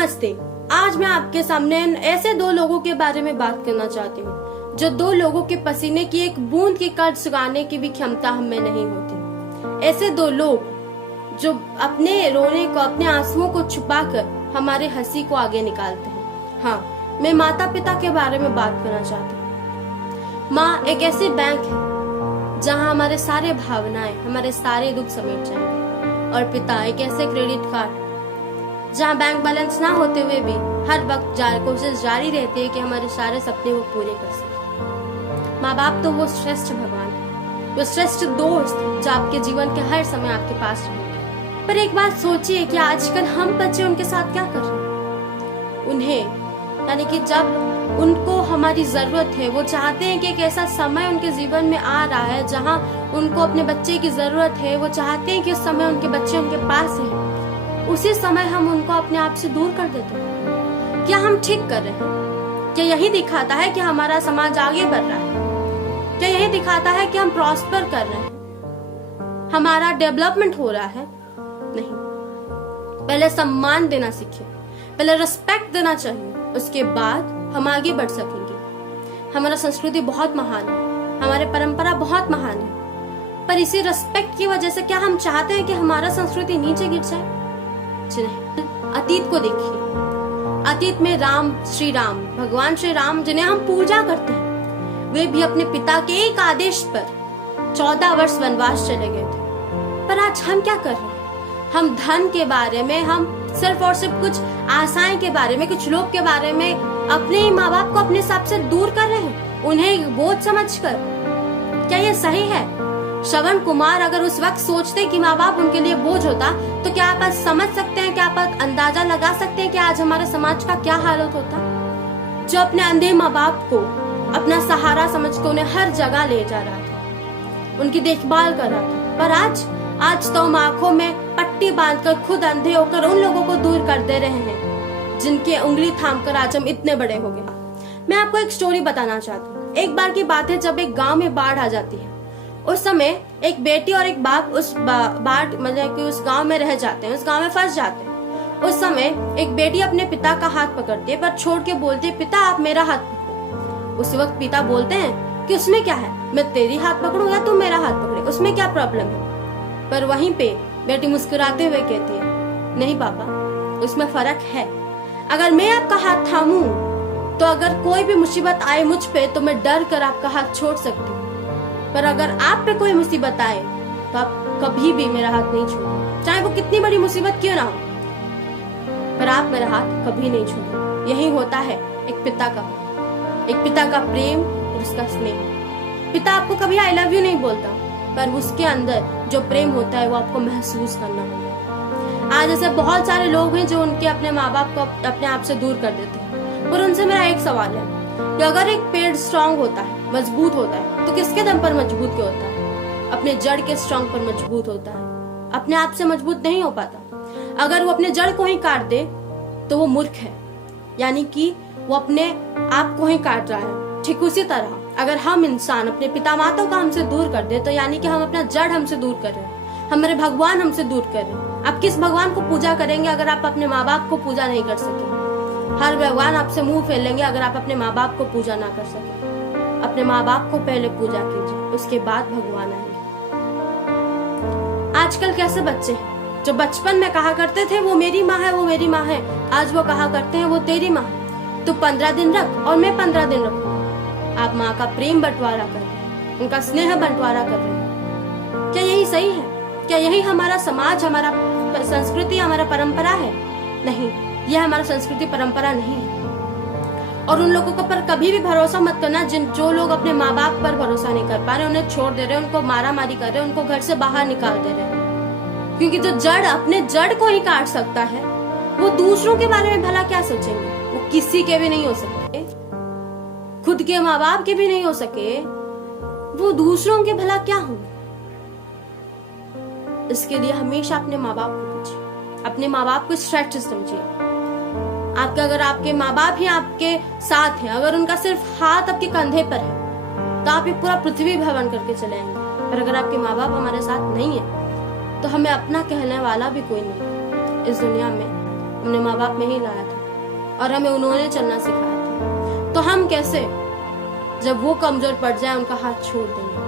नमस्ते। आज मैं आपके सामने ऐसे दो लोगों के बारे में बात करना चाहती हूँ जो दो लोगों के पसीने की एक बूंद की कर्ज चुकाने की भी क्षमता हम में नहीं होती। ऐसे दो लोग जो अपने रोने को, अपने आंसुओं को छुपाकर हमारे हंसी को आगे निकालते हैं। हाँ, मैं माता पिता के बारे में बात करना चाहती हूँ। माँ एक ऐसी बैंक है जहाँ हमारे सारे भावनाएं, हमारे सारे दुख समेट जाएंगे, और पिता एक ऐसे क्रेडिट कार्ड जहाँ बैंक बैलेंस ना होते हुए भी हर वक्त कोशिश जारी रहती है कि हमारे सारे सपने वो पूरे कर सके। माँ बाप तो वो श्रेष्ठ भगवान है, वो श्रेष्ठ दोस्त जो आपके जीवन के हर समय आपके पास रहेंगे। पर एक बात सोचिए कि आजकल हम बच्चे उनके साथ क्या कर रहे हैं। उन्हें यानी कि जब उनको हमारी जरूरत है, वो चाहते हैं कि एक ऐसा समय उनके जीवन में आ रहा है जहाँ उनको अपने बच्चे की जरूरत है। वो चाहते हैं कि उस समय उनके बच्चे उनके पास है, उसी समय हम उनको अपने आप से दूर कर देते हैं। क्या हम ठीक कर रहे हैं? क्या यही दिखाता है कि हमारा समाज आगे बढ़ रहा है? क्या यही दिखाता है कि हम प्रॉस्पर कर रहे हैं, हमारा डेवलपमेंट हो रहा है? नहीं। पहले सम्मान देना सीखिए, पहले रिस्पेक्ट देना चाहिए, उसके बाद हम आगे बढ़ सकेंगे। हमारा संस्कृति बहुत महान है, हमारे परंपरा बहुत महान है, पर इसी रिस्पेक्ट की वजह से क्या हम चाहते हैं कि हमारा संस्कृति नीचे गिर जाए? नहीं। अतीत को देखिए। अतीत में श्री राम, भगवान श्री राम जिन्हें हम पूजा करते हैं, वे भी अपने पिता के एक आदेश पर 14 वर्ष वनवास चले गए थे। पर आज हम क्या कर रहे हैं? हम धन के बारे में, हम सिर्फ और सिर्फ कुछ आशाएं के बारे में, कुछ लोग के बारे में अपने माँ बाप को अपने हिसाब से दूर कर रहे हैं, उन्हें एक बोझ समझकर। क्या ये सही है? श्रवण कुमार अगर उस वक्त सोचते कि माँ बाप उनके लिए बोझ होता, तो क्या आप समझ सकते हैं, क्या आप अंदाजा लगा सकते हैं कि आज हमारे समाज का क्या हालत होता? जो अपने अंधे माँ बाप को अपना सहारा समझकर उन्हें हर जगह ले जा रहा था, उनकी देखभाल कर रहा था, पर आज तो हम आंखों में पट्टी बांधकर खुद अंधे होकर उन लोगों को दूर कर दे रहे हैं जिनके उंगली थामकर आज हम इतने बड़े हो गए। मैं आपको एक स्टोरी बताना चाहती हूँ। एक बार की बात है जब एक गाँव में बाढ़ आ जाती है। उस समय एक बेटी और एक बाप उस बाढ़ मतलब कि उस गांव में रह जाते हैं, उस गांव में फंस जाते हैं। उस समय एक बेटी अपने पिता का हाथ पकड़ती है, पर छोड़ के बोलती है, पिता आप मेरा हाथ पकड़ो। उस वक्त पिता बोलते हैं कि उसमें क्या है, मैं तेरी हाथ पकड़ूं या तू मेरा हाथ पकड़े, उसमें क्या प्रॉब्लम है? पर वहीं पे बेटी मुस्कुराते हुए कहती है, नहीं पापा, उसमें फर्क है। अगर मैं आपका हाथ थामूं तो अगर कोई भी मुसीबत आए मुझ पे तो मैं डर कर आपका हाथ छोड़ सकती हूँ, पर अगर आप पे कोई मुसीबत आए तो आप कभी भी मेरा हाथ नहीं छोड़ो, चाहे वो कितनी बड़ी मुसीबत क्यों ना हो, पर आप मेरा हाथ कभी नहीं छोड़ो। यही होता है एक पिता का प्रेम और उसका स्नेह। पिता आपको कभी आई लव यू नहीं बोलता, पर उसके अंदर जो प्रेम होता है वो आपको महसूस करना होगा। आज ऐसे बहुत सारे लोग हैं जो उनके अपने माँ बाप को अपने आप से दूर कर देते हैं। और उनसे मेरा एक सवाल है कि अगर एक पेड़ स्ट्रांग होता है, मजबूत होता है, तो किसके दम पर मजबूत क्यों होता है? अपने जड़ के स्ट्रांग पर मजबूत होता है, अपने आप से मजबूत नहीं हो पाता। अगर वो अपने जड़ को ही काट दे तो वो मूर्ख है, यानी कि वो अपने आप को ही काट रहा है। ठीक उसी तरह अगर हम इंसान अपने पिता माता को हमसे दूर कर दे तो यानी कि हम अपना जड़ हमसे दूर कर रहे हैं, हमारे भगवान हमसे दूर कर रहे हैं। आप किस भगवान को पूजा करेंगे अगर आप अपने माँ बाप को पूजा नहीं कर सके? हर भगवान आपसे मुंह फेर लेंगे अगर आप अपने माँ बाप को पूजा ना कर सके। अपने माँ बाप को पहले पूजा कीजिए, उसके बाद भगवान आएंगे। आजकल कैसे बच्चे हैं जो बचपन में कहा करते थे वो मेरी माँ है, वो मेरी माँ है, आज वो कहा करते हैं वो तेरी माँ है। तू 15 दिन रख और मैं 15 दिन रखूंगा। आप माँ का प्रेम बंटवारा कर रहे हैं, उनका स्नेह बंटवारा कर रहे हैं। क्या यही सही है? क्या यही हमारा समाज, हमारा संस्कृति, हमारा परंपरा है? नहीं, यह हमारा संस्कृति परंपरा नहीं है। और उन लोगों पर कभी भी भरोसा मत करना जो लोग अपने माँ बाप पर भरोसा नहीं कर पा रहे, उन्हें छोड़ दे रहे, उनको मारा मारी कर रहे, उनको घर से बाहर निकाल दे रहे। क्योंकि जो जड़ अपने जड़ को ही काट सकता है वो दूसरों के बारे में भला क्या सोचेंगे? वो किसी के भी नहीं हो सके, खुद के माँ बाप के भी नहीं हो सके, वो दूसरों के भला क्या होंगे? इसके लिए हमेशा अपने माँ बाप को पूछिए, अपने माँ बाप को श्रेष्ठ समझिए। अगर आपके माँ बाप ही आपके साथ हैं, अगर उनका सिर्फ हाथ आपके कंधे पर है तो आप ये पूरा पृथ्वी भ्रमण करके चले आएंगे। पर अगर आपके माँ बाप हमारे साथ नहीं है तो हमें अपना कहने वाला भी कोई नहीं है इस दुनिया में। हमने माँ बाप में ही लाया था और हमें उन्होंने चलना सिखाया था। तो हम कैसे जब वो कमजोर पड़ जाए उनका हाथ छोड़ देंगे?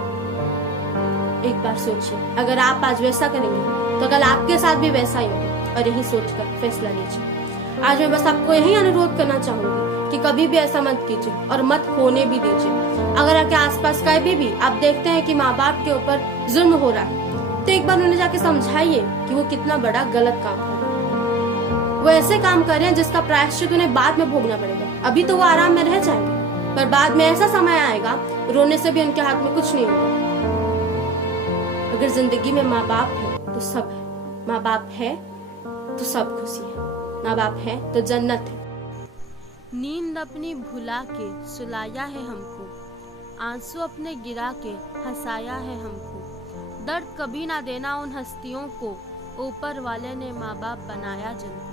एक बार सोचिए, अगर आप आज वैसा करेंगे तो कल आपके साथ भी वैसा ही होगा, और यही सोचकर फैसला लीजिए। आज मैं बस आपको यही अनुरोध करना चाहूंगी कि कभी भी ऐसा मत कीजिए और मत होने भी दीजिए। अगर आपके आसपास कभी भी आप देखते हैं कि माँ बाप के ऊपर जुल्म हो रहा है, तो एक बार उन्हें जाके समझाइए कि वो कितना बड़ा गलत काम कर रहे हैं। वो ऐसे काम कर रहे हैं जिसका प्रायश्चित उन्हें बाद में भोगना पड़ेगा। अभी तो वो आराम में रह जाएंगे, पर बाद में ऐसा समय आएगा रोने से भी उनके हाथ में कुछ नहीं होगा। अगर जिंदगी में माँ बाप है तो सब है, माँ बाप है तो सब खुशी है, माँ बाप है तो जन्नत है। नींद अपनी भुला के सुलाया है हमको, आंसू अपने गिरा के हंसाया है हमको। दर्द कभी ना देना उन हस्तियों को, ऊपर वाले ने माँ बाप बनाया जिनको।